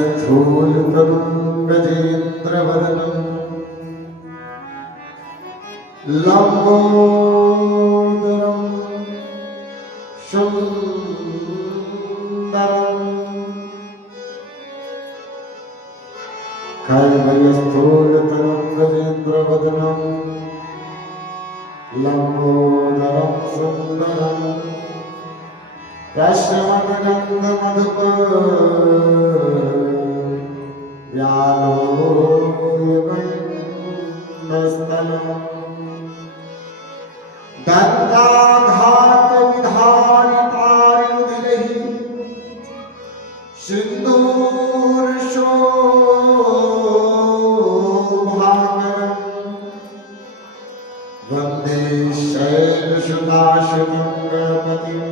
खड्गयस्थूलतरुं गजेन्द्रवदनं लम्बोदरं सुन्दरं खड्गयस्थूलतरुं गजेन्द्रवदनं लम्बोदरं सुन्दरं व्यालोकण्डस्थलं गन्धाघातविधारितायुधिरैः सिन्दूरशोभाकरं वन्दे शैलसुताशुतं गणपतिं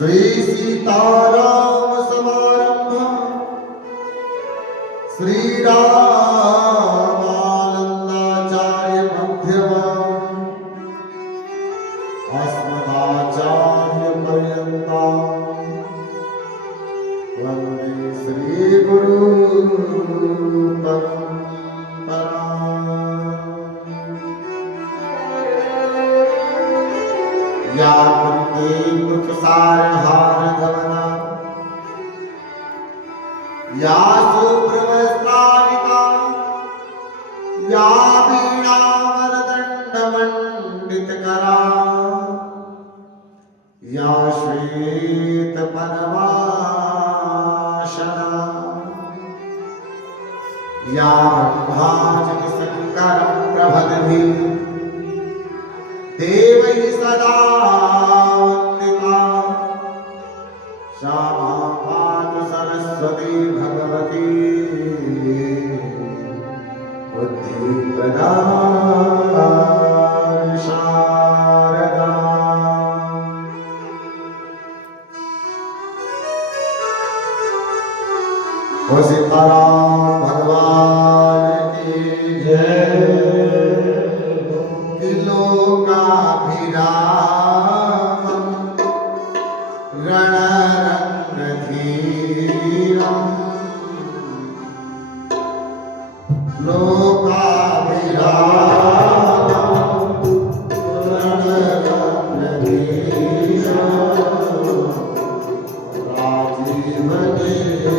श्री सीताराम समारंभा श्रीरामानंदाचार्य मध्यमाम् अस्मदाचार्य पर्यन्ताम् वन्दे श्री गुरु या कुन्ती मृतसारहारधवना या शुभ्रवस्त्राविता या वीणावरदण्डमण्डितकरा या श्वेतपद्मासना या ब्रह्माच्युतशङ्करं प्रभद्भिः देवैः सदा वन्दिता श्यामा मातु सरस्वती भगवती बुद्धिप्रदा शारदा। ओ सीताराम भगवान की जय। लोकाभिरामं रणरङ्गधीरं लोकाभिरामं रणरङ्गधीरं राजीवनेत्रं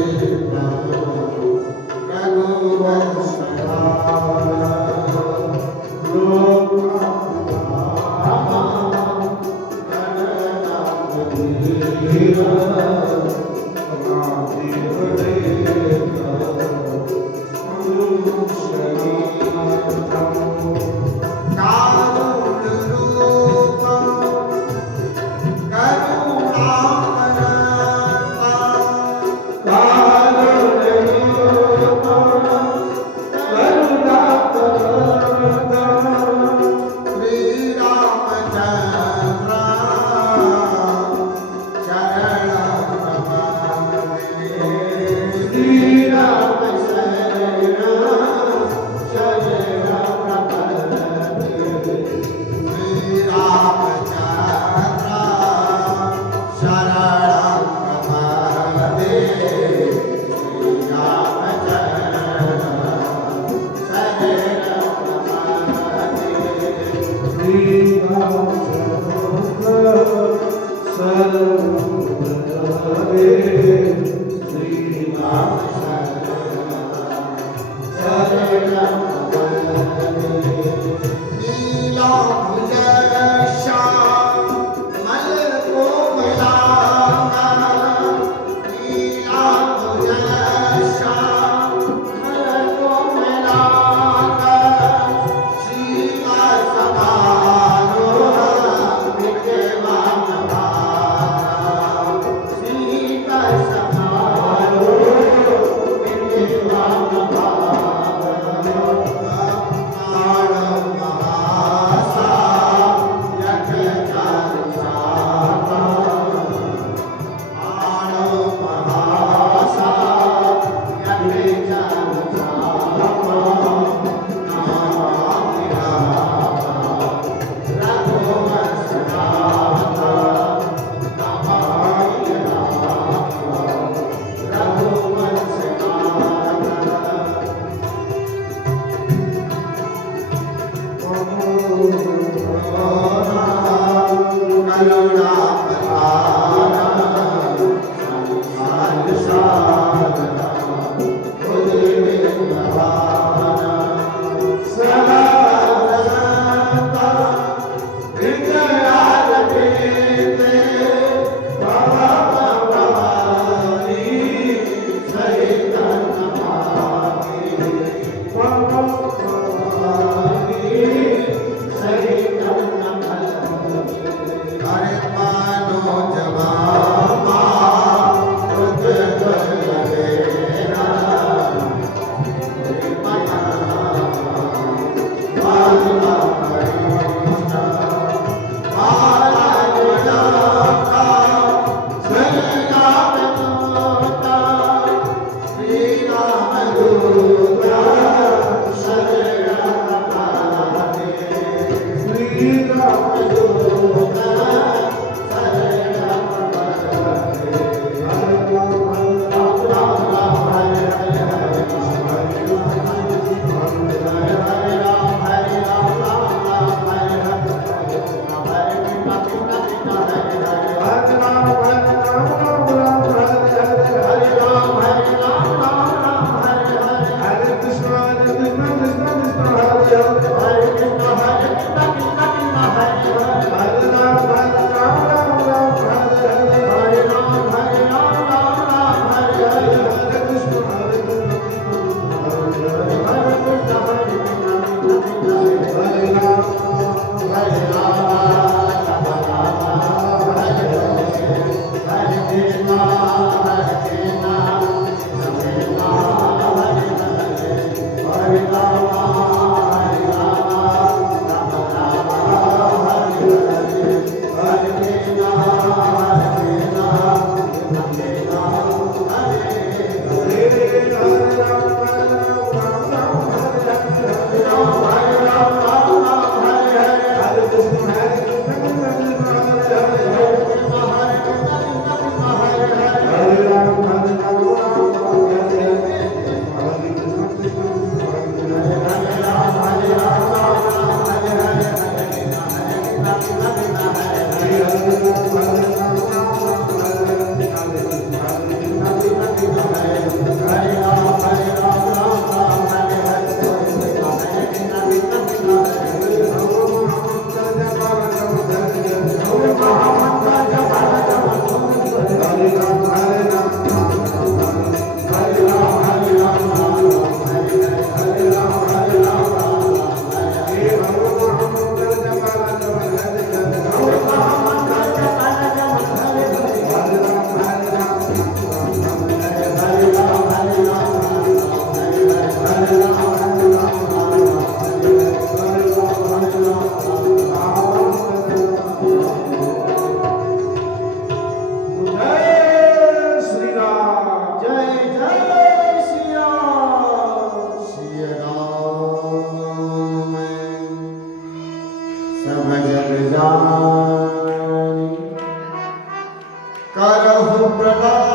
करहु प्रणाम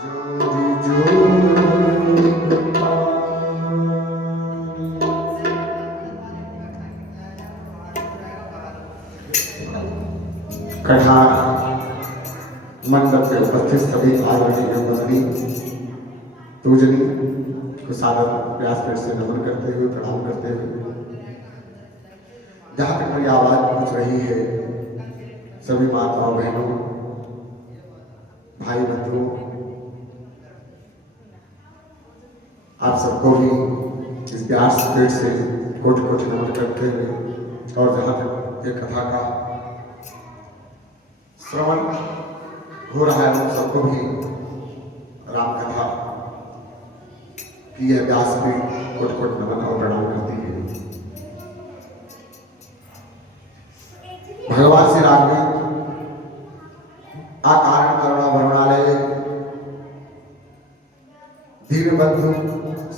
जोरी जोरी कठार मंडप में उपस्थित सभी आदरणीय मंत्री पूजनी को सादर व्यासपीठ से नमन करते हुए प्रणाम करते हुए जहाँ तक मेरी आवाज पहुंच रही है सभी माताओं बहनों भाई बंधुओं आप सबको भी इस व्यासपीठ से कोटि कोटि नमन करते हुए और जहाँ तक ये कथा का श्रवण हो रहा है उन सबको भी राम कथा की यह व्यासपीठ कोटि कोटि नमन और प्रणाम करती है। भगवान श्री राम ने आकारण करुणा वरुणालय दीनबंधु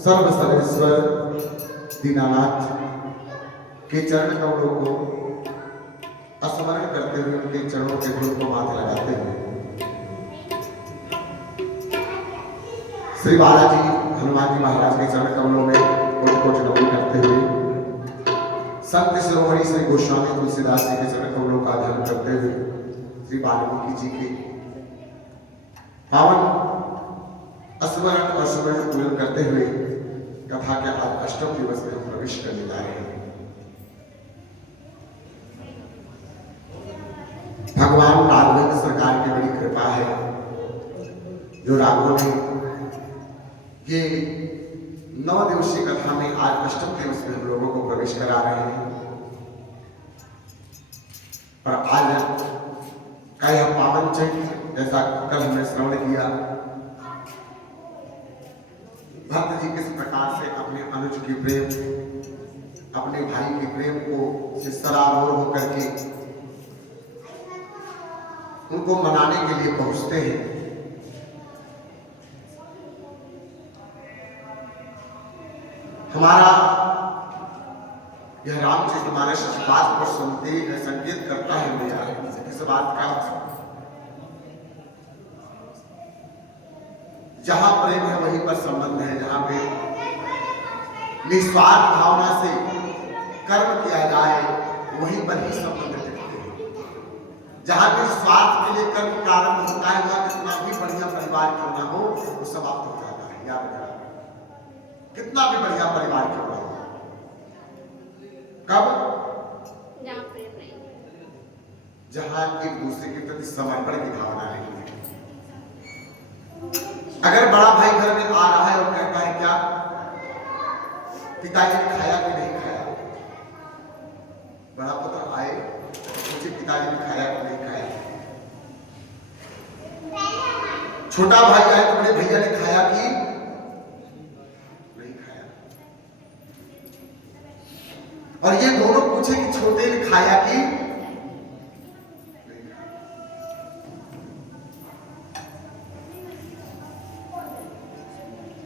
सर्व सर्वेश्वर दीनानाथ के चरण कमलों को स्मरण करते हुए उनके चरणों के धूल को माथे लगाते हुए श्री बालाजी हनुमान जी महाराज के चरण कमलों में कोटि कोटि नमन करते हुए संत शिरोमणि श्री गोस्वामी तुलसीदास जी के चरण कमलों का ध्यान करते हुए श्री वाल्मीकि जी के पावन स्मरण और सुमरण पूजन करते हुए कथा के आज अष्टम दिवस में हम प्रवेश करने जा रहे हैं। भगवान राघवेंद्र सरकार की बड़ी कृपा है जो राघव ने ये 9 दिवसीय कथा में आज अष्टम दिवस में हम लोगों को प्रवेश करा रहे हैं और आज का यह पावन चैत्र जैसा कल हमने श्रवण किया भक्त जी किस प्रकार से अपने अनुज के प्रेम अपने भाई के प्रेम को से सराबोर होकर के उनको मनाने के लिए पहुंचते हैं। हमारा यह रामचरितमानस इस बात पर संकेत करता है मेरा इस बात का जहां प्रेम है वहीं पर संबंध है, जहां पे निस्वार्थ भावना से कर्म किया जाए वहीं पर ही संबंध टिकते हैं। जहां भी स्वार्थ के लिए कर्म प्रारंभ होता है वहां कितना भी बढ़िया परिवार क्यों ना हो वो समाप्त हो जाता है। याद रखना कितना भी बढ़िया परिवार क्यों ना हो कब जहां एक दूसरे के प्रति समर्पण की भावना नहीं है। अगर बड़ा भाई घर में आ रहा है और कहता है क्या पिताजी ने खाया कि नहीं खाया, बड़ा पुत्र आए मुझे पिताजी ने खाया कि नहीं खाया, छोटा भाई आए तो बड़े भैया ने खाया कि नहीं खाया, और ये दोनों पूछे कि छोटे ने खाया कि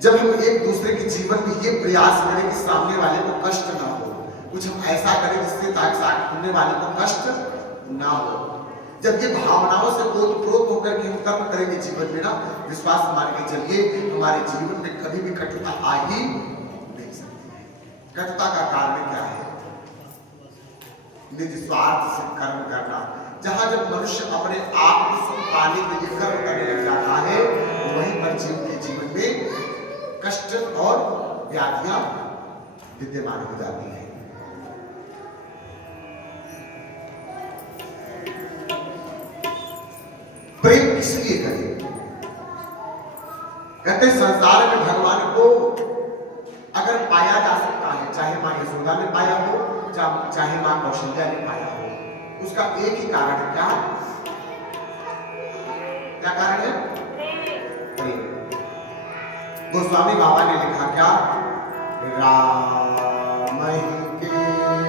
जब हम एक दूसरे के जीवन में ये प्रयास करें कि सामने वाले को कष्ट ना हो, कुछ हम ऐसा करें जिससे सामने वाले को कष्ट ना हो, जब ये भावनाओं से ओतप्रोत होकर के हम कर्म करेंगे जीवन में ना, विश्वास मान के चलिए हमारे जीवन में कभी भी कटुता आ ही नहीं सकती। कटुता का कारण क्या है? निज स्वार्थ से कर्म करना। जहां जब मनुष्य अपने आप को सुख पाने के लिए कर्म करने लग जाता है वहीं पर जीवन में कष्ट और व्याधियां विद्यमान हो जाती है। प्रेम किस लिए करें? कहते संसार में भगवान को अगर पाया जा सकता है, चाहे मां यशोदा ने पाया हो चाहे मां कौशल्या ने पाया हो, उसका एक ही कारण है। क्या कारण है? प्रेम। गोस्वामी बाबा ने लिखा क्या? राम ही केवल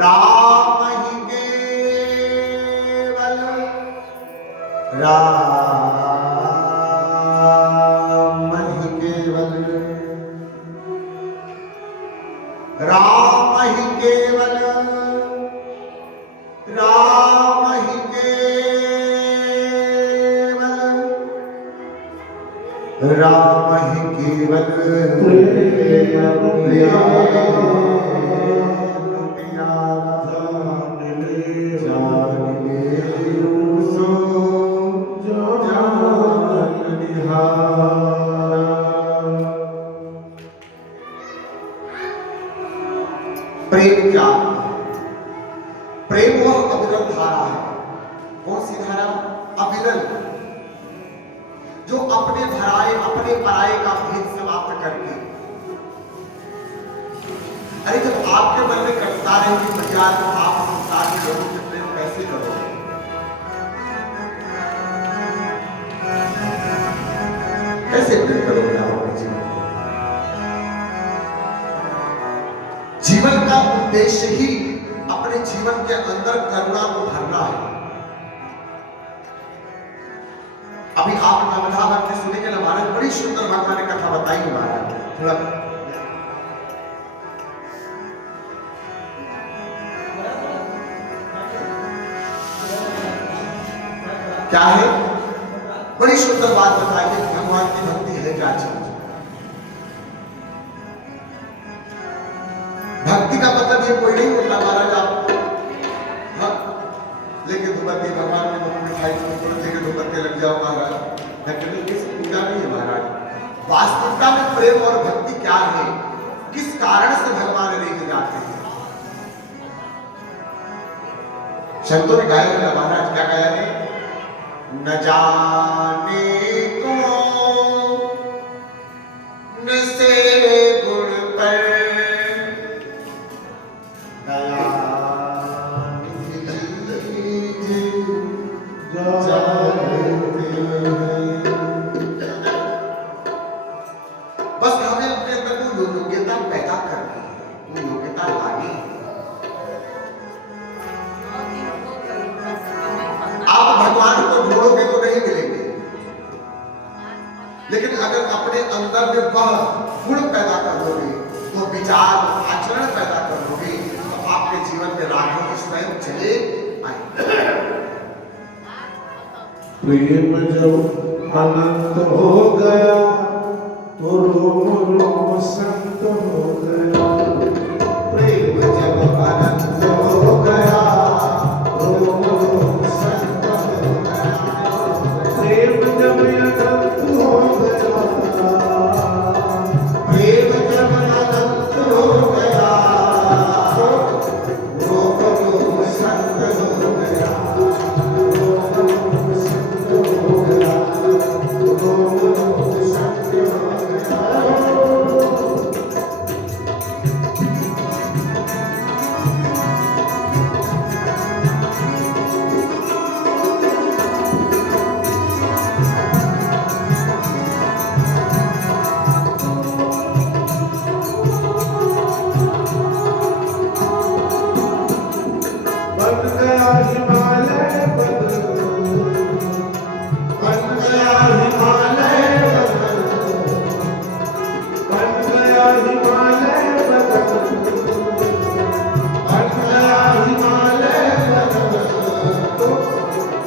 राम ही केवल राम ही केवल राम ही केवल, राम ही केवल, राम ही केवल प्रेम क्या है? प्रेम वह अविरल धारा है। कौन सी धारा? अविरल, जो अपने धराए अपने पराये का भेद समाप्त करके। अरे जब आपके मन में कटता रहेगी प्रचार, तो आप संसार के लोगों से प्रेम कैसे करोगे? कैसे प्रेम करोगे आप अपने जीवन में? जीवन का उद्देश्य ही अपने जीवन के अंदर करुणा को भरना है। अभी आप नवधा भक्ति सुनेंगे ना महाराज, बड़ी सुंदर भगवान ने कथा बताई महाराज। थोड़ा क्या है? बड़ी सुंदर बात बताई कि भगवान की भक्ति है क्या चीज। भक्ति का मतलब ये कोई नहीं होता महाराज आप लेके धूपबत्ती भगवान के मुख में खाई लेके धूपबत्ती लग जाओ महाराज। भक्ति किसी पूजा नहीं है महाराज। वास्तविकता में प्रेम और भक्ति क्या है? किस कारण से भगवान रीझ जाते हैं? संतों ने गाया है महाराज, क्या गाया है? न जाने कौन से गुण पर दया बस हमें अपने अंदर वो योग्यता पैदा करनी है, वो योग्यता लानी है। आप भगवान को ढूंढोगे तो नहीं मिलेंगे, लेकिन अगर अपने अंदर में वह गुण पैदा कर लोगे, तो विचार आचरण पैदा कर लोगे, तो आपके जीवन में राघव जी स्वयं चले आएंगे। प्रेम जब अनंत हो गया तो रोम रोम संत हो गया। प्रेम जब अनंत हो गया रोम रोम संत हो गया। प्रेम जब अनंत हो गया, प्रेम जब अनंत हो गया रोम रोम संत हो गया। बन गया हिमालय बदल, बन गया हिमालय बदल, बन गया हिमालय बदल, बन गया हिमालय बदल।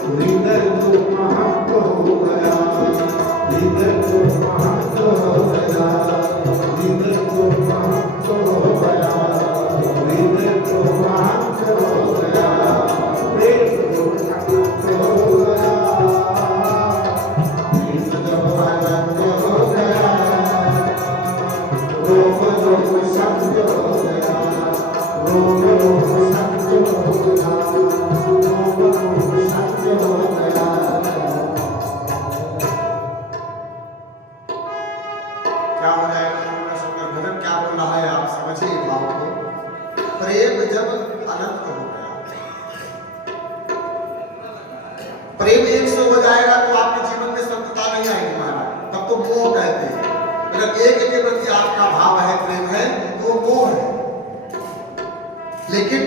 हृदय तो महत्व हो गया, हृदय तो महत्व हो गया, हृदय तो महत्व हो गया, हृदय तो महत्व हो गया, प्रेम तो महत्व हो गया। प्रेम जब अनंत हो गया रोम रोम संत हो गया। रोम रोम संत हो गया, रोम रोम संत हो गया। क्या हो जाएगा पूर्ण सुंदर भजन क्या बोल रहा है आप समझिए भाव को। प्रेम जब अनंत हो गया, प्रेम 100 हो जाएगा तो आपके जीवन में संतता नहीं आएगी महाराज, तब तो मोह कहते हैं। अगर एक के प्रति आपका भाव है, प्रेम है, तो वो मोह है। लेकिन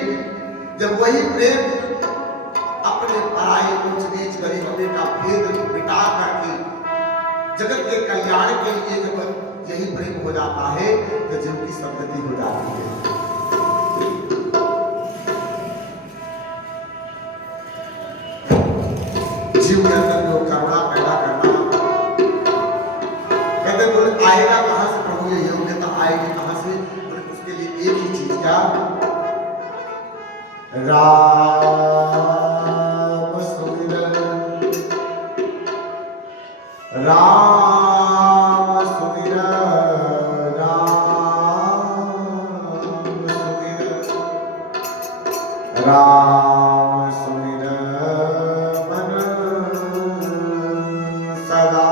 जब वही प्रेम अपने पराये ऊंच नीच गरीब का भेद मिटा करके जगत के कल्याण के लिए जब यही प्रेम हो जाता है तो जिनकी सदगति हो जाती है। क्या? राम सुमिरन, राम सुमिरन, राम सुमिरन मन सदा।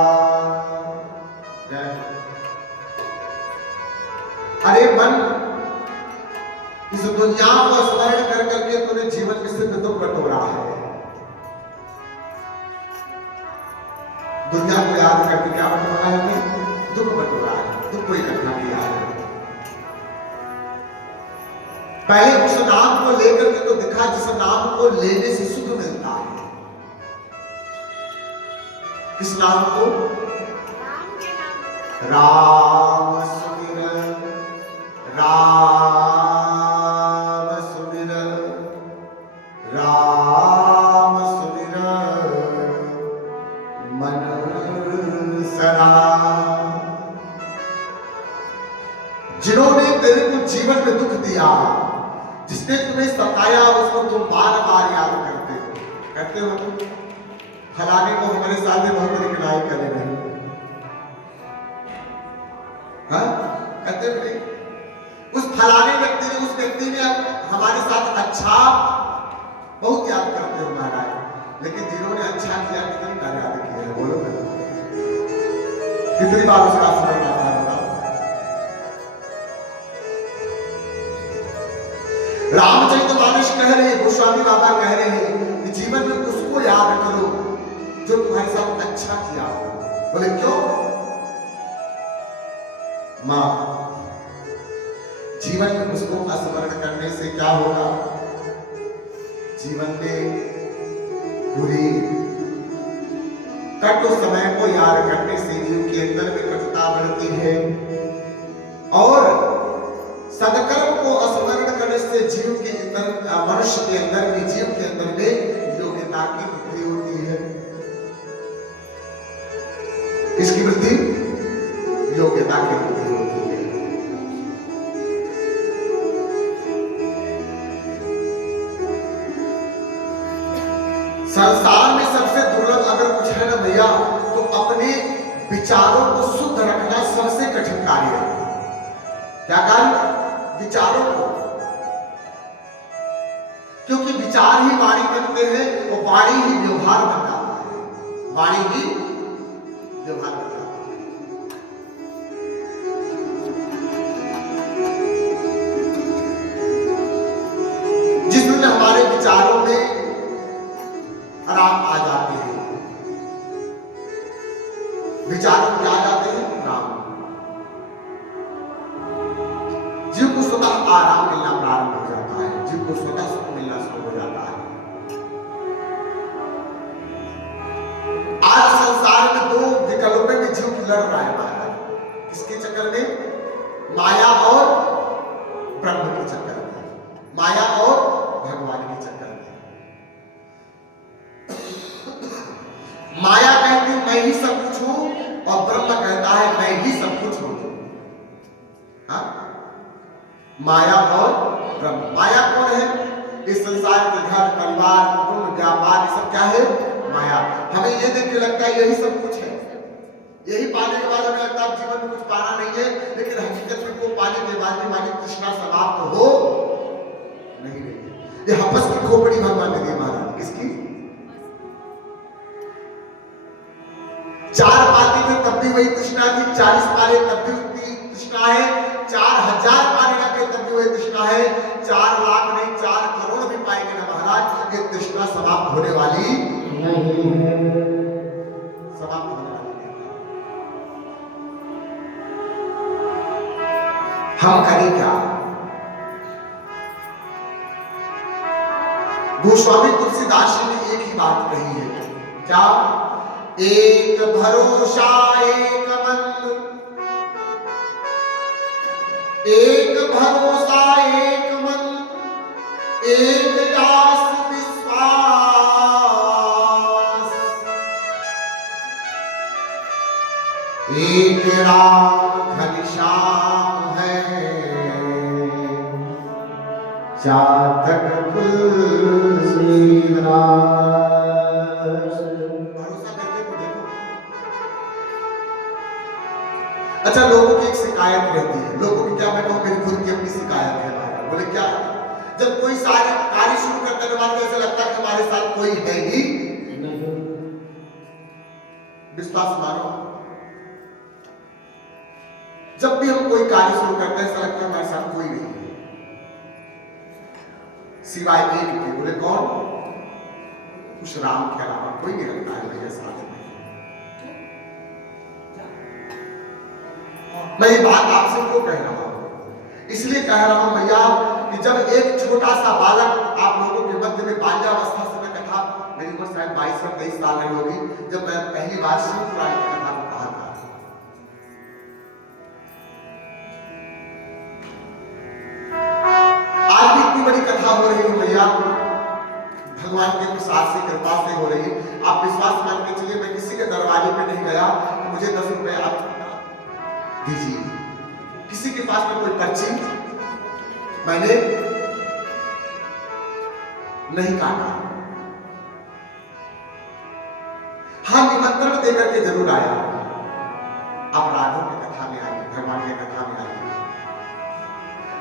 अरे मन, इस दुनिया को स्मरण कर करके तूने जीवन में सिर्फ दुख बटोरा है। दुनिया को याद करके क्या बटोरा है? हमें दुख बटोरा है, दुख को इकट्ठा किया है। पहले उस नाम को लेकर के तो दिखा जिस नाम को लेने से सुख मिलता है। किस नाम को? राम सुमिरन, राम सुमिरन, राम सुमिरन मन सदा। जिन्होंने तेरे को जीवन में दुख दिया, जिसने तुम्हें सताया, उसको तुम बार बार याद करते हो तुम। फलाने को हमारे साथ बहुत निकलाई करे नहीं, हाँ कहते हो नहीं? उस फलाने व्यक्ति ने, उस व्यक्ति ने हमारे साथ अच्छा बहुत याद करते हो महाराज, लेकिन जिन्होंने अच्छा किया कितनी बार याद किया है? बोलो ना, कितनी बार उसका स्मरण आता है? रामचरितमानस कह रहे हैं, गोस्वामी बाबा कह रहे हैं कि जीवन में उसको याद करो जो तुम्हारे साथ अच्छा किया। बोले क्यों? मां, जीवन में उसको स्मरण करने से क्या होगा? जीवन में बुरी कटु समय को याद करने से जीव के अंदर में कटुता बढ़ती है, और सदकर्म को स्मरण करने से जीव के अंदर, मनुष्य के अंदर में, जीव के अंदर में योग्यता की वृद्धि होती है। किसकी वृद्धि? योग्यता की वृद्धि होती है। संसार में सबसे दुर्लभ अगर कुछ है ना भैया, तो अपने विचारों को शुद्ध रखना सबसे कठिन कार्य है। क्या कार्य? विचारों को, क्योंकि विचार ही वाणी बनते हैं, और वाणी ही व्यवहार बन जाता है, वाणी ही व्यवहार बन जाता है। जिसमें हमारे विचारों में आराम आ जाते हैं, विचारों में आ जाते हैं राम, जीव को स्वतः आराम मिलना प्रारंभ हो जाता है, जीव को स्वतः सुख मिलना शुरू हो जाता है। आज संसार में दो विकल्पों में जीव लड़ रहा है महाराज। किसके चक्कर में? माया और ब्रह्म के चक्कर में, माया और भगवान के चक्कर में। माया कहती है मैं ही सब कुछ हूं, और ब्रह्म कहता है मैं ही सब कुछ हूं। हाँ? माया और ब्रह्म। माया कौन है? इस संसार के घर, परिवार, कुटुंब, व्यापार, ये सब क्या है? माया। हमें ये देख के लगता है यही सब कुछ है, यही पाने के बाद हमें लगता है जीवन में कुछ पाना नहीं है, लेकिन हकीकत में वो पाने के बाद हमारी तृष्णा समाप्त हो नहीं रही है। ये हपस की खोपड़ी भगवान ने दी महाराज। किसकी? 4 पाते थे तब भी वही तृष्णा थी, 40 पाले तब भी उतनी तृष्णा है, 4000 पाने लगे तब भी वही तृष्णा है, 4 लाख नहीं 4 करोड़ भी पाएंगे ना महाराज, ये तृष्णा समाप्त होने वाली नहीं है, समाप्त होने वाली नहीं। हम करें क्या? गोस्वामी तुलसीदास जी ने एक ही बात कही है, क्या? एक भरोसा एक मन, एक भरोसा एक मन, एक आस विश्वास, एक राम घनश्याम है, चातक तुलसीदास। भरोसा करके तो देखो। अच्छा, लोगों की एक शिकायत रहती है, लोगों की क्या, मैं कहूँ मेरी खुद की अपनी शिकायत है। बोले क्या? जब कोई सारे कार्य शुरू करते हैं तो ऐसा लगता है कि हमारे साथ कोई है ही नहीं। विश्वास मानो, जब भी हम कोई कार्य शुरू करते हैं ऐसा लगता है हमारे साथ कोई नहीं है सिवाय एक के। बोले कौन? उस राम के अलावा कोई नहीं लगता है मेरे साथ में। मैं ये बात आपसे क्यों कह रहा हूं? इसलिए कह रहा हूं भैया कि जब एक छोटा सा बालक आप लोगों के मध्य में बाल्यावस्था से, मैं कथा, मेरी उम्र शायद 22 या 23 साल रही होगी जब मैं पहली बार शिव पुराण की कथा को कहा था। आज भी इतनी बड़ी कथा हो रही है भैया, भगवान के प्रसाद से, कृपा से हो रही है। आप विश्वास मान के चलिए, मैं किसी के दरवाजे पे नहीं गया कि मुझे 10 रुपए आप दीजिए, किसी के पास में कोई पर्ची मैंने नहीं काटा। हाँ, निमंत्रण देकर के जरूर आया। अपराधों की कथा में आई, भगवान की कथा में आई।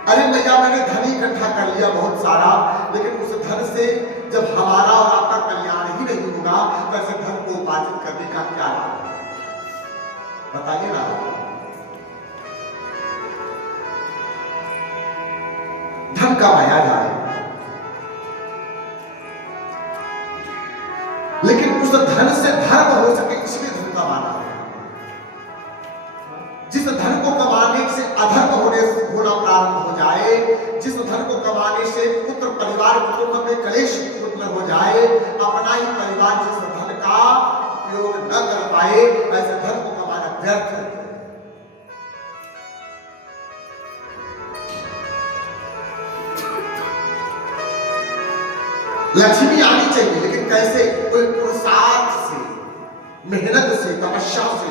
अरे भैया, मैंने धन इकट्ठा कर लिया बहुत सारा, लेकिन उस धन से जब हमारा और आपका कल्याण ही नहीं होगा तो ऐसे धन को उपार्जित करने का क्या लाभ है? बताइए ना। धन कमाया जाए, लेकिन उस धन से धर्म हो सके इसलिए धन कमाना है। जिस धन को कमाने से अधर्म होना प्रारंभ हो जाए, जिस धन को कमाने से पुत्र परिवार कुटुंब में कलेश उत्पन्न हो जाए, अपना ही परिवार जिस धन का उपयोग न कर पाए, ऐसे धन को कमाना व्यर्थ है। लक्ष्मी आनी चाहिए, लेकिन कैसे? कोई पुरुषार्थ से, मेहनत से, तपस्या से।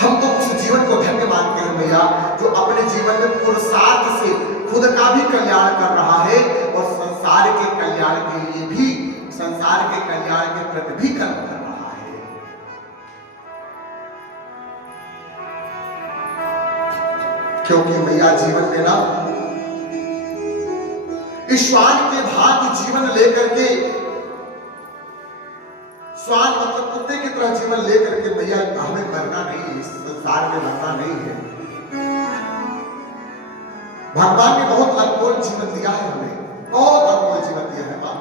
हम तो उस जीवन को धन्य मानते हैं भैया जो अपने जीवन में पुरुषार्थ से खुद का भी कल्याण कर रहा है और संसार के कल्याण के लिए भी, संसार के कल्याण के प्रति भी कर्म कर रहा है। क्योंकि भैया जीवन में ना श्वान के भांति जीवन लेकर के, श्वान मतलब कुत्ते की तरह जीवन लेकर के भैया हमें मरना नहीं है, इस संसार में मरना नहीं है। भगवान ने बहुत अनमोल जीवन दिया है हमें, बहुत अनमोल जीवन दिया है। मां,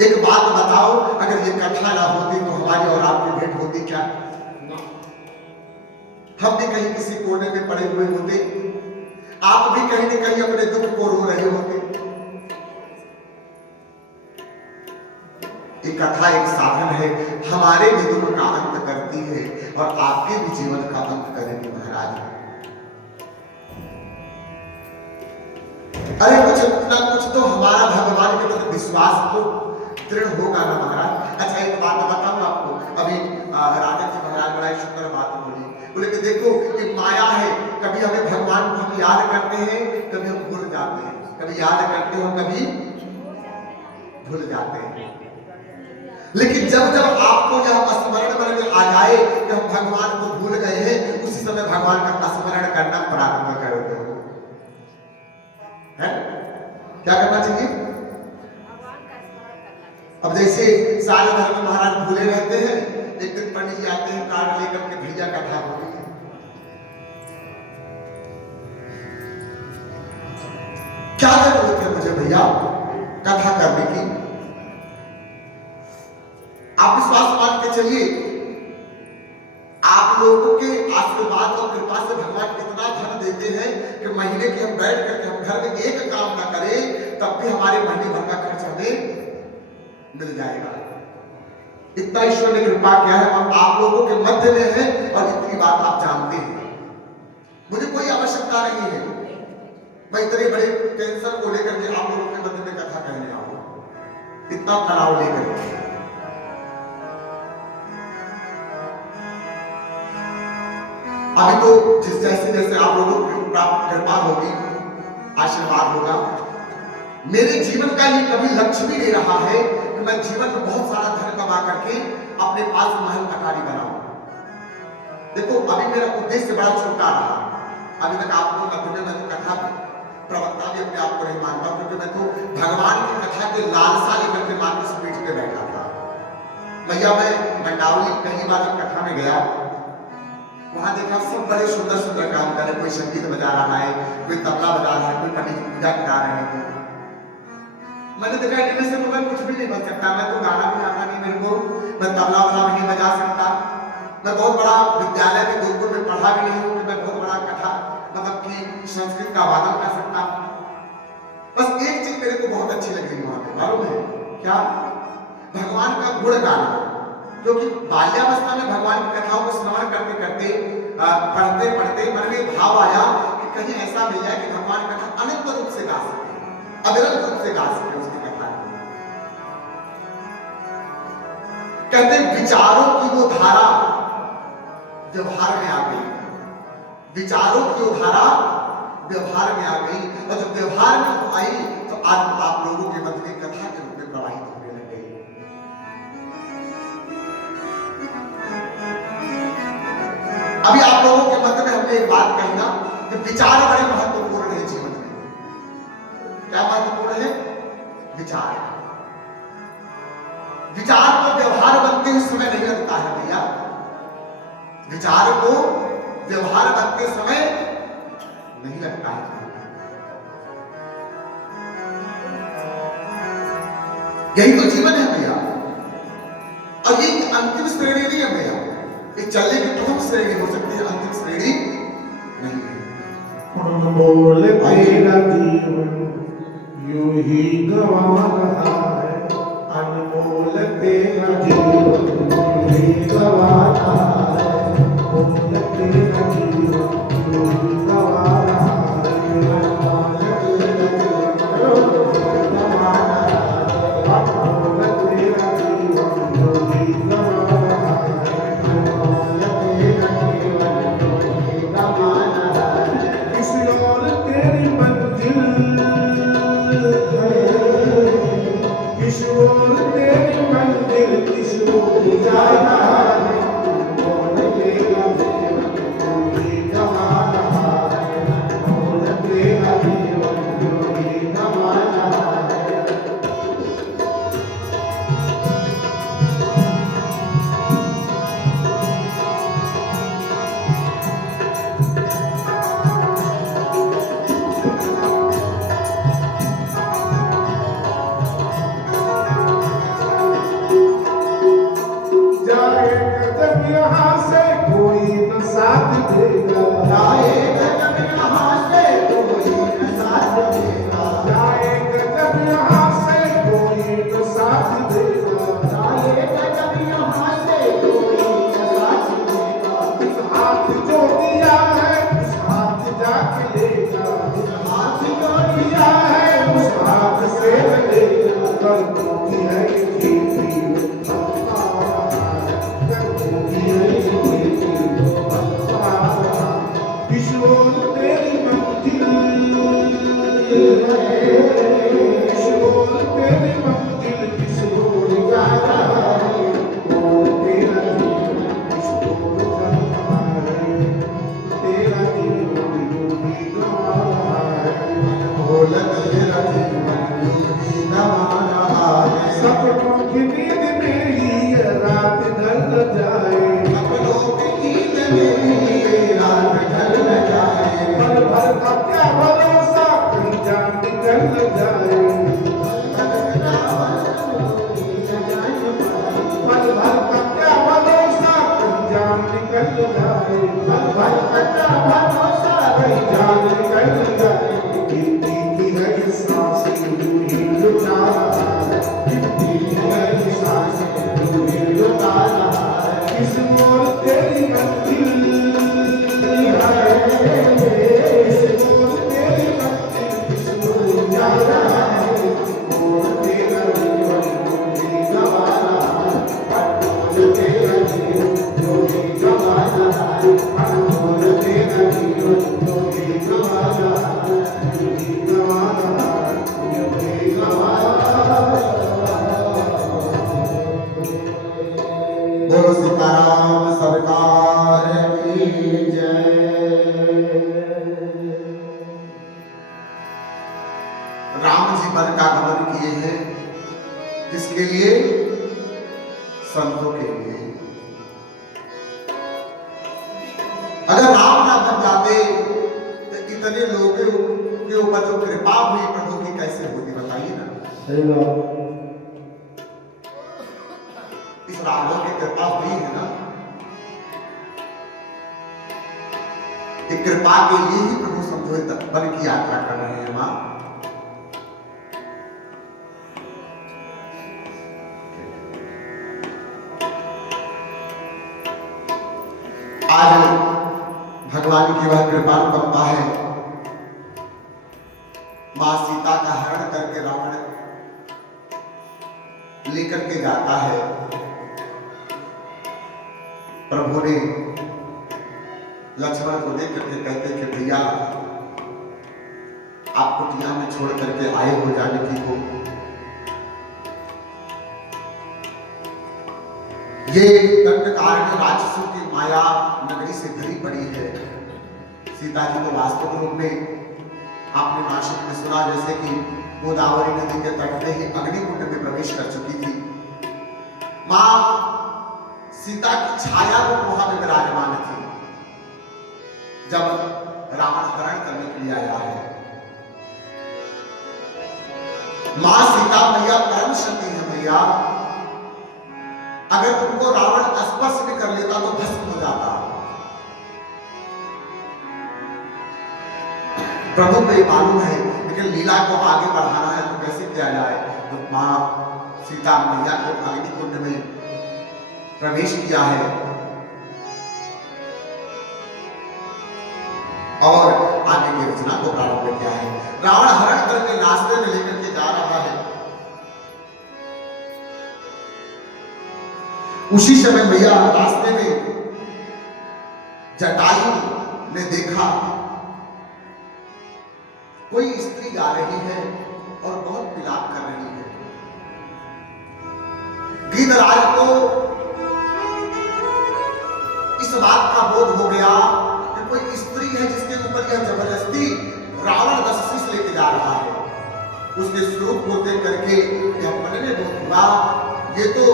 एक बात बताओ, अगर ये कथा ना होती तो हमारी और आपकी भेंट होती क्या? हम भी कहीं किसी कोने में पड़े हुए होते, आप भी कहीं न कहीं अपने दुख को रो रहे होते। ये कथा एक साधन है, हमारे भी दुख का अंत करती है और आपके भी जीवन का अंत करेगी महाराज। अरे कुछ ना कुछ तो हमारा भगवान के प्रति विश्वास तो दृढ़ होगा ना महाराज। अच्छा, एक बात बताऊं आपको, अभी राजा जी महाराज बड़ा सुंदर बात बोले कि देखो ये माया है, कभी हमें भगवान को हम याद करते हैं, कभी हम भूल जाते हैं, कभी याद करते हो, कभी भूल जाते हैं। लेकिन जब जब आपको यह स्मरण मन में आ जाए कि हम भगवान को भूल गए हैं, उसी समय भगवान का स्मरण करना प्रारंभ कर दो। है क्या करना चाहिए? अब जैसे साल भर में महाराज भूले रहते हैं, एक दिन पंडित जी आते हैं कार्ड लेकर के, भैया कथा हो रही है। क्या जरूरत है मुझे भैया कथा करने की? आप विश्वास मान के चलिए, आप लोगों के आशीर्वाद और कृपा से भगवान इतना धन देते हैं कि महीने के हम बैठ करके हम घर में एक काम ना करें तब भी हमारे महीने भर का खर्च हमें मिल जाएगा। इतना ईश्वर ने कृपा किया है और आप लोगों के मध्य में है और इतनी बात आप जानते हैं। मुझे कोई आवश्यकता नहीं है मैं इतने बड़े टेंशन को लेकर के आप लोगों के मध्य में कथा कहने आऊंगा, इतना तनाव लेकर। अभी तो जिस जैसे जैसे आप लोगों को प्राप्त कृपा होगी, आशीर्वाद होगा, मेरे जीवन का ये कभी लक्ष्य भी नहीं रहा है कि मैं जीवन में बहुत सारा धन कमा करके अपने पास महल अटारी बनाऊं। देखो अभी मेरा उद्देश्य बड़ा छोटा रहा। अभी तक आपको मध्य में मैं तो कथा प्रवक्ता भी अपने आप को नहीं मानता, क्योंकि मैं तो भगवान की कथा के लालसा लेकर के मानस पीठ पे बैठा था। भैया मैं मंडावली पहली बार जब कथा में गया, वहां देखा सब बड़े सुंदर सुंदर काम कर रहे, कोई संगीत बजा रहा है, कोई तबला बजा रहा है, कोई पंडित की पूजा करा रहे हैं। मैंने देखा इनमें से तो मैं कुछ भी नहीं बन सकता, मैं तो गाना भी आता नहीं मेरे को, मैं तबला वाला भी नहीं बजा सकता, मैं बहुत बड़ा विद्यालय में गुरुकुल में पढ़ा भी नहीं हूँ कि मैं बहुत बड़ा कथा मतलब कि संस्कृत का वादन कर सकता। बस एक चीज मेरे को बहुत अच्छी लग रही वहां पे, मालूम है क्या? भगवान का गुण गाना, क्योंकि बाल्यावस्था में भगवान की कथाओं को श्रवण करते करते पढ़ते पढ़ते मन में भाव आया कि कहीं ऐसा मिल जाए कि भगवान की कथा अनंत रूप से गा सके, अविरत रूप से गा सके उसकी कथा। कहते विचारों की वो धारा व्यवहार में आ गई, विचारों की वो धारा व्यवहार में आ गई, और जब व्यवहार में वो आई तो आज आप लोगों के मध्य में कथा के रूप में प्रवाहित होने लग गई। अभी आप लोगों के मध्य में हमने एक बात कही ना कि विचार बड़े महत्वपूर्ण है जीवन में। क्या महत्वपूर्ण है? विचार। विचार को व्यवहार बनते हुए समय नहीं लगता है भैया, विचार को व्यवहार बनते समय नहीं लगता है। यही तो जीवन है भैया, और ये अंतिम श्रेणी नहीं है भैया, ये चलने की प्रथम श्रेणी हो सकती है, अंतिम श्रेणी नहीं है। अनमोल तेरा जीवन यूं ही गवा रहा है, अनमोल तेरा जीवन यूं ही गवा रहा है, अनमोल तेरा जीवन यूं ही गवा रहा है, अनमोल तेरा जीवन यूं ही गवा रहा है, अनमोल तेरा जीवन यूं ही गवा रहा है, अनमोल तेरा जीवन यूं ही गवा रहा है। किसी और तेरी मंजिल किसी और तेरी मंजिल किसी और जाना है, अनमोल तेरा जीवन यूं ही गवा रहा है, अनमोल तेरा जीवन यूं ही गवा रहा है। जाएगा जब यहाँ से कोई न साथ देगा, जाएगा जब यहाँ से कोई न साथ देगा, जाएगा जब यहाँ से कोई न साथ देगा, जाएगा जब यहाँ से कोई न साथ देगा, उस हाथ जो दिया है उस हाथ जाके लेगा, उस हाथ जो दिया है उस हाथ से लेगा, कर्मों की है ये खेती भगवा रहा है, कर्मों की है ये खेती भगवा रहा है। किशोर तेरी मंजिल किशोर तेरी मंजिल किशोर जा रहा है, और तेरा जीवन किशोर जा रहा है, तेरा जीवन यूं ही गवा रहा है, अनमोल तेरा जीवन यूं ही गवा रहा है। सपनों की नींद में ही ये रात ढल जाए, सपनों की नींद में ही रात ढल जाए, पल भर का क्या भरोसा कहीं जान निकल जाए, पल भर का क्या भरोसा कहीं जान निकल जाए, पल भर का क्या भरोसा कहीं जान निकल जाए। गिनती की है ये सांस यूं ही लुटा रहा है, गिनती की है ये सांस यूं ही लुटा रहा है, किस बोलो सीताराम सरकार की जय। राम जी वन का गमन किए हैं, किसके लिए? संतों के लिए। अगर राम ना बन जाते तो इतने लोगों के ऊपर जो कृपा हुई प्रभु की कैसे होती, बताइए ना। सही बात। इस राघव की कृपा हुई है ना, ये कृपा के लिए ही प्रभु समझो वन की यात्रा कर रहे हैं। मां आज भगवान की वह कृपा पप्पा है, मां सीता का हरण करके रावण लेकर के जाता है। प्रभु ने लक्ष्मण को देख करके कहते कि भैया आप कुटिया में छोड़ करके आए हो जानकी को, ये दंडकारण्य राक्षसों की माया नगरी से भरी पड़ी है। सीता जी को वास्तव रूप में आपने नासिक में सुना जैसे कि गोदावरी नदी के तट पे ही अग्निकुंड में प्रवेश कर चुकी थी। मां सीता की छाया वो गुहा में विराजमान थी जब रावण हरण करने के लिए आया है। मां सीता मैया परम शक्ति है मैया, अगर तुमको रावण स्पर्श भी कर लेता तो भस्म हो जाता। प्रभु को ये मालूम है, लेकिन लीला को आगे बढ़ाना है तो कैसे किया जाए। तो मां सीता मैया को अग्निकुंड में प्रवेश किया है और आगे की रचना को प्रारंभ किया है। रावण हरण करके नाश्ते में लेकर के जा रहा है। उसी समय भैया रास्ते में जटायु ने देखा कोई स्त्री जा रही है और बहुत विलाप कर रही है। गीधराज को इस बात का बोध हो गया कि कोई स्त्री है जिसके ऊपर यह जबरदस्ती रावण 10 शीश लेके जा रहा है। उसके स्वरूप को देख करके यह मन में बोध हुआ, ये तो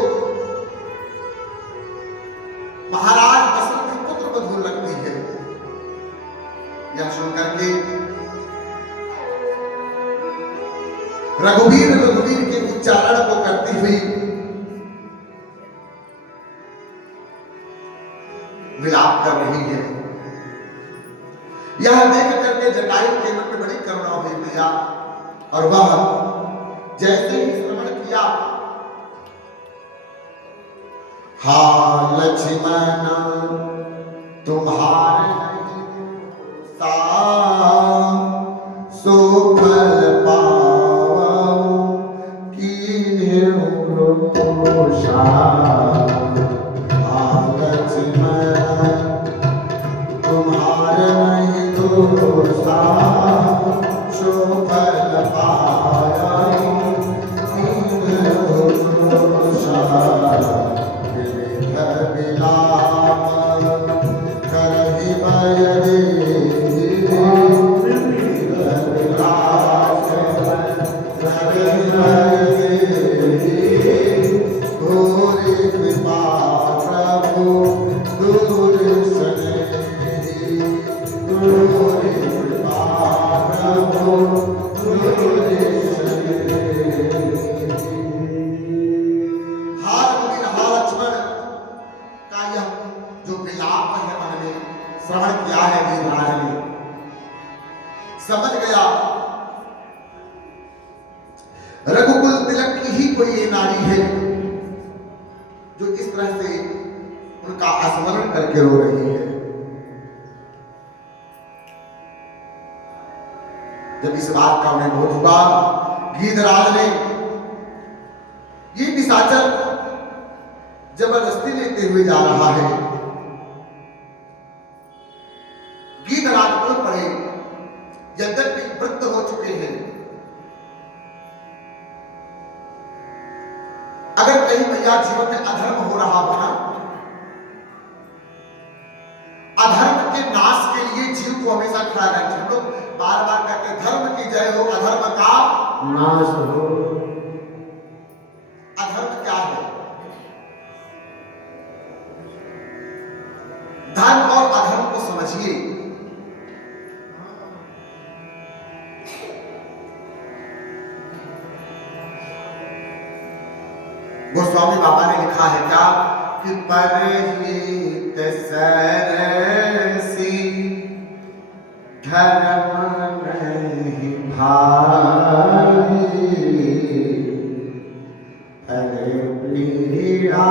महाराज दशरथ के पुत्र को धूल लगती है। यह सुनकर के रघुवीर रघुवीर के उच्चारण को करती हुई विलाप कर रही है। यह देख करके जटायु के मन में बड़ी करुणा हुई भैया, और वह जैसे ही श्रवण किया, हा लक्ष्मण तुम्हारे सा सुफल पावो कीन्हे रोषा। हा लक्ष्मण तुम्हारे नहीं दोषा सुफल पावो कीन्हे रोषा। विलाप करहि बयरे श्रवण किया है गीधराज ने, समझ गया रघुकुल तिलक की ही कोई ये नारी है जो इस तरह से उनका स्मरण करके रो रही है। जब इस बात का उन्हें बोध हुआ, गीधराज ने ये निशाचर जबरदस्ती लेते हुए जा रहा है। गीधराज बोल पड़े, यद्यपि वृद्ध हो चुके हैं, अगर कहीं भैया जीवन में अधर्म हो रहा हो ना दूसरा रंग। हम लोग बार बार कहते हैं धर्म की जय हो, अधर्म का नाश हो। अधर्म क्या है? धर्म और अधर्म को समझिए। गोस्वामी बाबा ने लिखा है क्या कि परहित सरसी धर्म नहीं भाई, हरे पीड़ा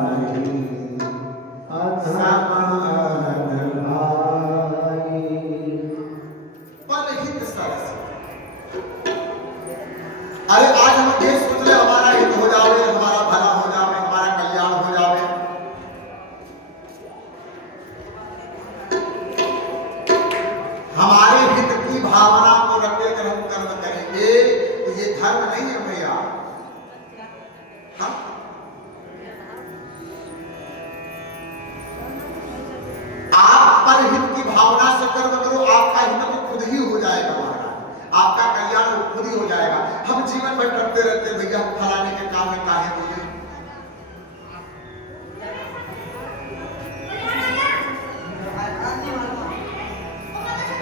नहीं अधर्म भाई। परहित सरसी, अरे आज हम ये सोच रहे हमारा हित हो जावे, हमारा भला हो जावे, हमारा कल्याण हो जावे। हमारे हित की भावना को रखते अगर हम कर्म करेंगे तो ये धर्म नहीं है भैया। आप परहित की भावना से कर्म करो, आपका हित तो खुद ही हो जाएगा, आपका कल्याण खुद ही हो जाएगा। हम जीवन भर करते रहते भैया फलाने के काम में काहे बोले,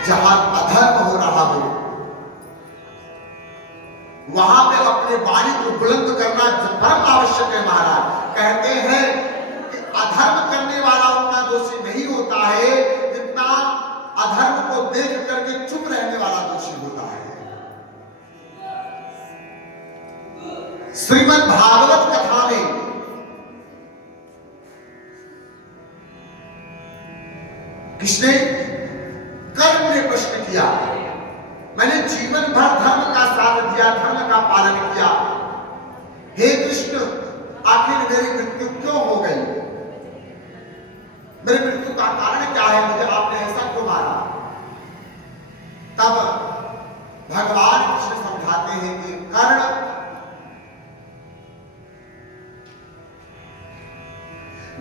जहां अधर्म हो रहा हो वहां पे अपने वाणी को बुलंद करना परम आवश्यक है। महाराज कहते हैं कि अधर्म करने वाला उतना दोषी नहीं होता है जितना अधर्म को देख करके चुप रहने वाला दोषी होता है। श्रीमद् भागवत कथा में किसने कर्म ने प्रश्न किया, मैंने जीवन भर धर्म का साथ दिया, धर्म का पालन किया, हे कृष्ण आखिर मेरी मृत्यु क्यों हो गई? मेरी मृत्यु का कारण क्या है? मुझे आपने ऐसा क्यों मारा? तब भगवान कृष्ण समझाते हैं कि कर्ण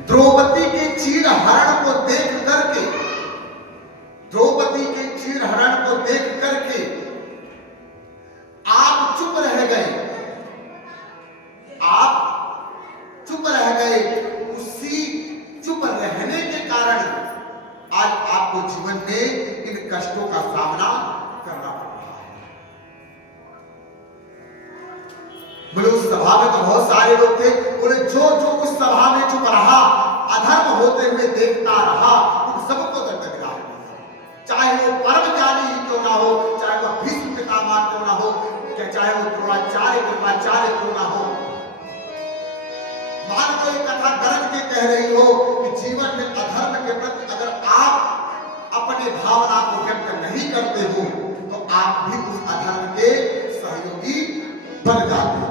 द्रौपदी के चीर हरण को देख करके, द्रौपदी के चीर हरण को देख करके आप चुप रह गए, आप चुप रह गए। उसी चुप रहने के कारण आज आपको जीवन में इन कष्टों का सामना करना पड़ रहा है। बोले उस सभा में तो बहुत सारे लोग थे, बोले जो जो उस सभा में चुप रहा, अधर्म होते हुए देखता रहा, उन सबको दंड मिला, चाहे वो परम ज्ञानी ही क्यों ना हो, चाहे वो भीष्म पितामह क्यों ना हो, चाहे वो द्रोणाचार्य कृपाचार्य क्यों ना हो। मान लो ये कथा गरज के कह रही हो कि जीवन में अधर्म के प्रति अगर आप अपने भावना को व्यक्त नहीं करते हो तो आप भी उस अधर्म के सहयोगी बन जाते हो।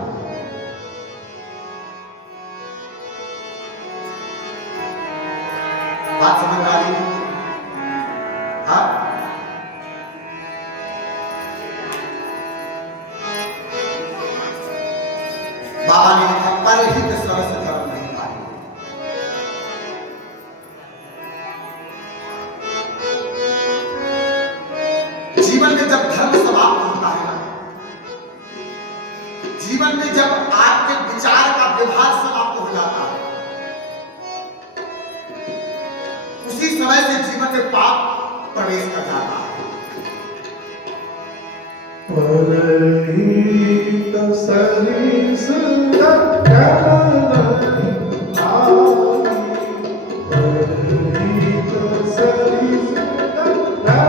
बात समझ आ रही है? हाँ, बाबा ने लिखा परहित सरस धर्म नहीं पाए। जीवन में जब धर्म समाप्त होता है, जीवन में जब आपके विचार का व्यवहार समाप्त हो जाता है, उसी समय से जीवन में पाप प्रवेश कर जाता है। परहित सरिस धर्म नहीं भाई, परहित सरिस धर्म नहीं भाई।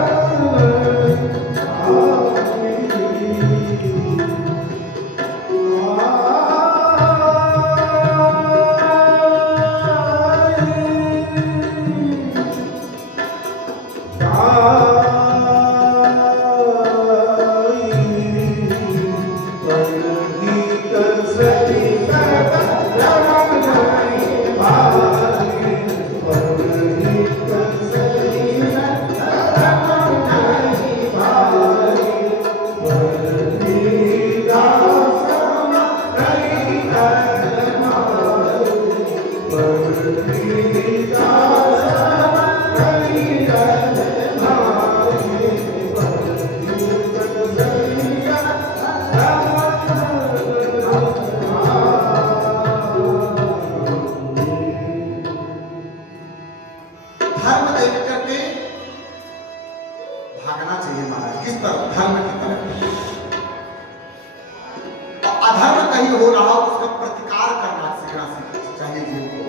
और प्रतिकार करना सीखना चाहिए जीव को।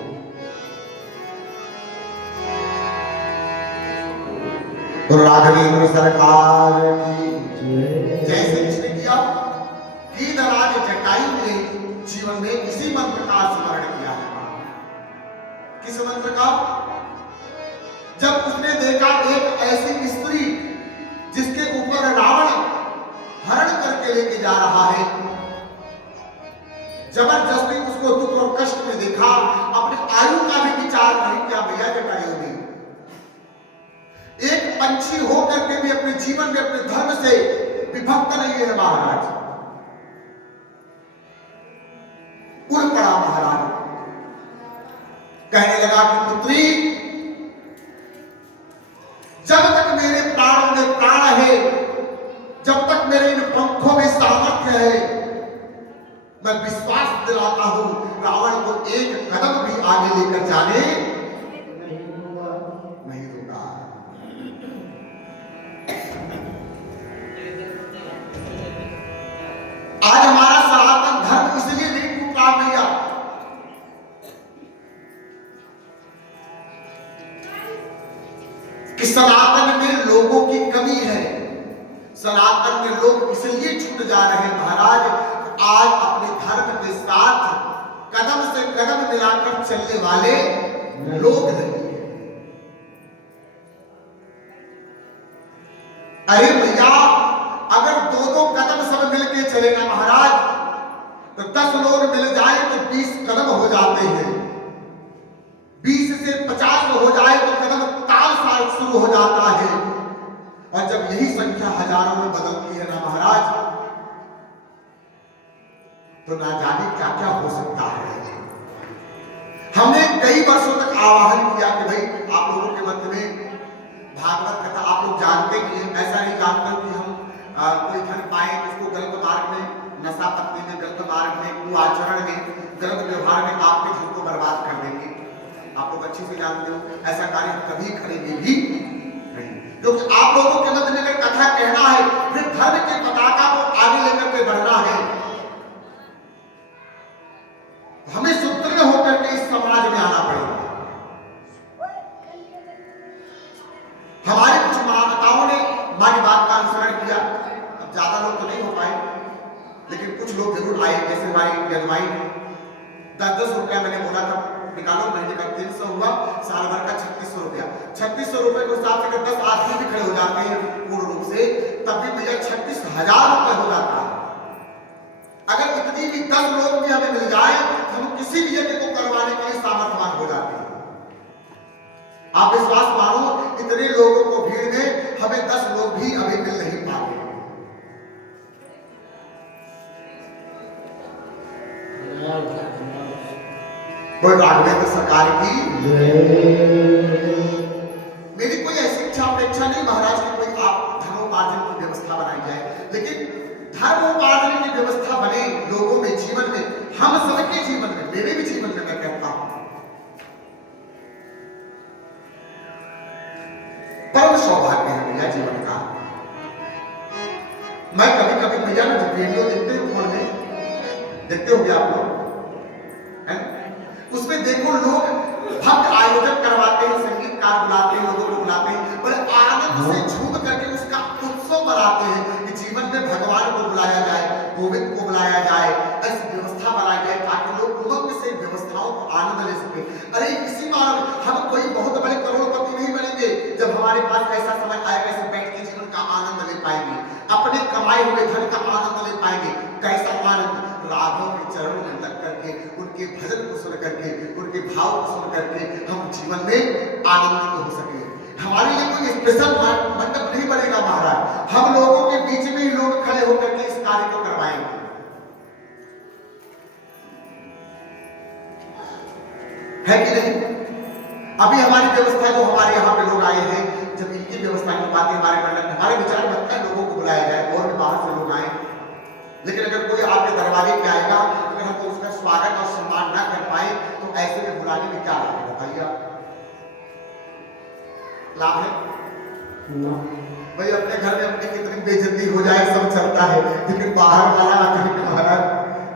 तो राघवेंद्र सरकार की जैसे इसने किया कीदराज जटायु ने जीवन में इसी मंत्र का स्मरण किया है। किस मंत्र का? जब उसने देखा एक ऐसी स्त्री जिसके ऊपर रावण हरण करके लेके जा रहा है, जबरदस्ती उसको दुख और कष्ट में देखा, अपने आयु का भी विचार नहीं किया। भैया जटायु ने एक पंछी होकर के भी अपने जीवन में अपने धर्म से विभक्त नहीं है महाराज। उड़ पड़ा महाराज, कहने लगा कि पुत्री, जब तक मेरे प्राण में प्राण है, जब तक मेरे इन पंखों में सामर्थ्य है, मैं विश्वास दिलाता हूं रावण को एक कदम भी आगे लेकर जाने नहीं दूंगा। आज हमारा सनातन धर्म इसलिए नहीं टूट रहा भैया, कि सनातन में लोगों की कमी है। सनातन में लोग इसलिए छूट जा रहे हैं महाराज, आज अपने धर्म के साथ कदम से कदम मिलाकर चलने वाले लोग नहीं। अरे भैया, अगर दो दो कदम सब मिलके चलेगा महाराज, तो 10 लोग मिल जाए तो 20 कदम हो जाते हैं। 20 से 50 हो जाए तो कदम ताल साल शुरू हो जाता है। और जब यही संख्या हजारों में बदलती है ना महाराज, तो ना जाने क्या क्या हो सकता है। हमने कई वर्षों तक आह्वान किया कि भाई आप लोगों के मध्य में भागवत कथा आप लोग जानते कि ऐसा नहीं जानते कि हम कोई धन पाए उसको गलत मार्ग में, नशा पत्ती में, गलत मार्ग में, कुआचरण में, गलत व्यवहार में आपके धन को बर्बाद कर देंगे। आप लोग अच्छे से जानते हो ऐसा कार्य कभी करेंगे भी नहीं, क्योंकि आप लोगों के मध्य में कथा कहना है, फिर धर्म के पताका को आगे लेकर के बढ़ना है। हमें सुदृढ़ होकर के इस समाज में आना पड़ेगा। हमारे कुछ माताओं ने हमारी बात का अनुसरण किया, अब ज्यादा लोग तो नहीं हो पाए, लेकिन कुछ लोग जरूर आए। जैसे हमारी यजमाई ने 10-10 रुपया मैंने बोला था निकालो, महीने का 300 हुआ, साल भर का 3600 रुपया। 3600 रुपए के हिसाब से अगर 10 आदमी भी खड़े हो जाते हैं पूर्ण रूप से, तब भी भैया 36,000 रुपए हो जाता है। अगर इतनी भी 10 लोग भी हमें मिल जाए, हम किसी भी यज्ञ को करवाने के लिए सामर्थ्यवान हो जाते हैं। आप विश्वास मानो, इतने लोगों को भीड़ में हमें 10 लोग भी अभी मिल नहीं पाते। कोई राघवेंद्र सरकार की मेरी कोई ऐसी इच्छा अपेक्षा नहीं महाराज की कोई आप धर्मोपार्जन की व्यवस्था बनाई जाए, लेकिन धर्मोपार्जन की व्यवस्था बने लोगों में, जीवन में, हम सबके जीवन में, मेरे भी जीवन में। मैं कहता हूं परम सौभाग्य है भैया जीवन का। मैं कभी कभी भैया ना जब वीडियो देखते हो फोन में, देखते होंगे आप लोग, उसमें देखो लोग भक्त आयोजन करवाते हैं, संगीतकार बुलाते हैं, लोगों को बुलाते हैं, बड़े आनंद से झूम करके उसका उत्सव मनाते हैं कि जीवन में भगवान को बुलाया जाए, गोविंद को बुलाया जाए, ऐसी व्यवस्था बनाई जाए ताकि लोग उमंग से व्यवस्थाओं को आनंद ले सके। अरे इसी मानव हम कोई बहुत बड़े करोड़पति नहीं बनेंगे जब हमारे पास ऐसा समय आएगा, ऐसे बैठ के जीवन का आनंद ले पाएंगे, अपने कमाए हुए धन का आनंद ले पाएंगे। कैसा आनंद? राघव के चरणों में लग करके, उनके भजन को सुन करके, उनके भाव को सुन करके हम जीवन में आनंदित हो सके। हमारे लिए कोई स्पेशल मंडप नहीं बनेगा महाराज, हम लोगों के बीच में ही लोग खड़े होकर के इस कार्य को करवाएंगे। है कि नहीं? अभी हमारी व्यवस्था जो हमारे यहाँ पे लोग आए हैं, जब इनकी व्यवस्था की बातें हमारे मंडप में, हमारे विचार बनता है लोगों को बुलाया जाए और भी बाहर से लोग आए, लेकिन अगर कोई आपके दरवाजे पे आएगा, अगर हम उसका स्वागत और सम्मान न कर पाए, तो ऐसे में बुलाने में क्या लाभ है बताइए आप? लाभ है भाई? अपने घर में अपनी कितनी बेइज्जती हो जाए सब चलता है, लेकिन बाहर वाला आकर महाराज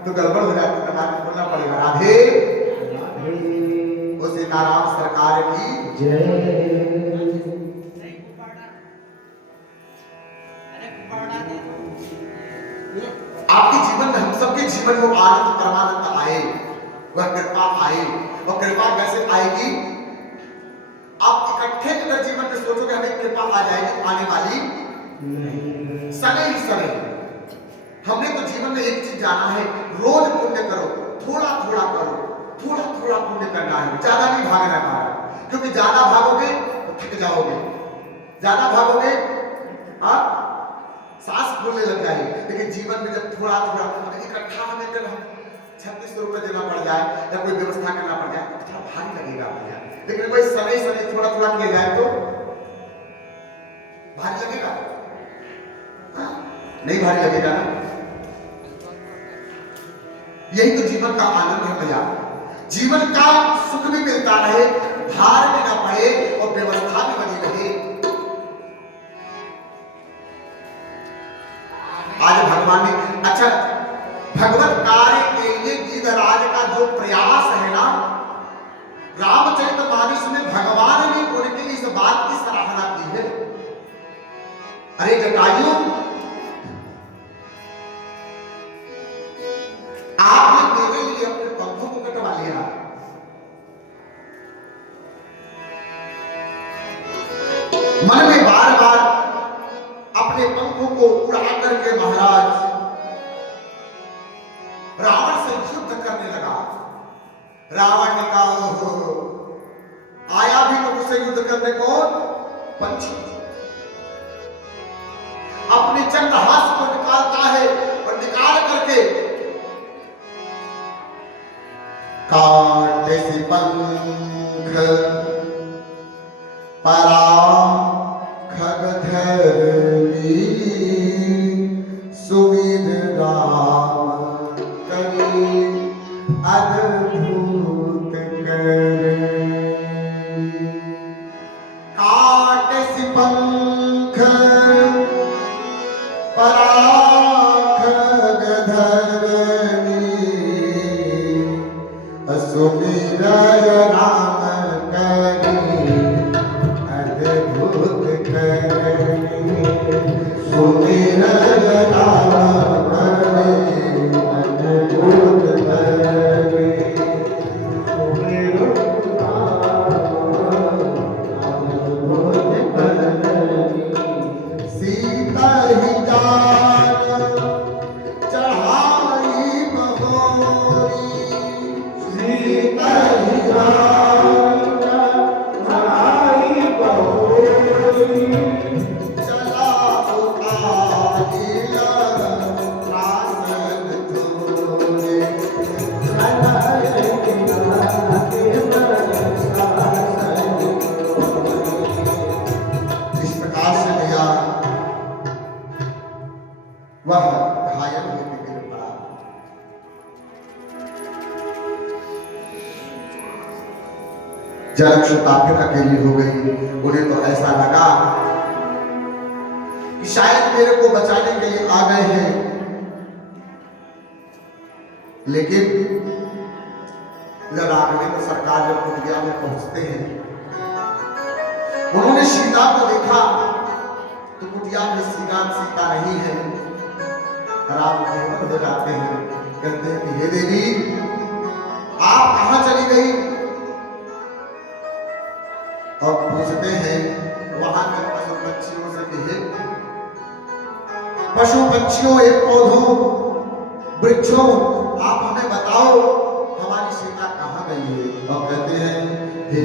तो गड़बड़ हो जाती है। बोलना आपके जीवन में, हम सबके जीवन में आनंद परमानंद आए, वह कृपा आए। और कृपा कैसे आएगी? आप इकट्ठे अगर जीवन में सोचोगे हमें कृपा आ जाएगी, तो आने वाली समय ही समय। हमने तो जीवन में एक चीज जाना है, रोज पुण्य करो, थोड़ा थोड़ा करो, थोड़ा थोड़ा पुण्य करना है, ज्यादा नहीं भागना है। क्योंकि ज्यादा भागोगे तो थक जाओगे, ज्यादा भागोगे सांस फूलने लग जाएगी। लेकिन जीवन में जब थोड़ा थोड़ा इकट्ठा हमें जब हम 3600 रुपये देना पड़ जाए या कोई व्यवस्था करना पड़ जाए तो थोड़ा भारी लगेगा भैया। लेकिन वही समय समय थोड़ा थोड़ा किया जाए तो भारी लगेगा? नहीं भारी लगेगा ना। यही तो जीवन का आनंद है भैया। जीवन का सुख भी मिलता रहे, भार भी ना पड़े और व्यवस्था भी बनी रहे। आज भगवान ने, अच्छा, भगवत कार्य के लिए गीधराज का जो प्रयास है ना, रामचरितमानस में भगवान ने उनके इस बात की सराहना की है। अरे जटायु, आपने मेरे लिए अपने पंखों को कटवा लिया, मन में बार बार अपने पंखों को उड़ा करके महाराज रावण से युद्ध करने लगा। रावण ने कहा, आया भी तो मुझसे युद्ध करने कौन? पंछी। अपने चंद्रहास को निकालता है और निकाल करके काटे से पंख पराग खगधरी सुविध राम करी अद्भुत करे। काटे से पंख पराग खगधरी सुविध राम करी अद्भुत करे। सुविध राम वह घायल होकर गिर पड़ा। जब शताब्दी अकेली हो गई, उन्हें तो ऐसा लगा कि शायद मेरे को बचाने के लिए आ गए हैं। लेकिन जब आगे तो सरकार जब कुटिया में पहुंचते हैं, उन्होंने सीता को देखा तो कुटिया में सीता नहीं है। राम केवल हो जाते हैं, कहते हैं कि हे देवी, आप कहां चली गई? और पूछते हैं वहां के पशु पक्षियों से कि हे पशु पक्षियों, एक पौधों वृक्षों, आप हमें बताओ हमारी सीता कहां गई है? और कहते हैं हे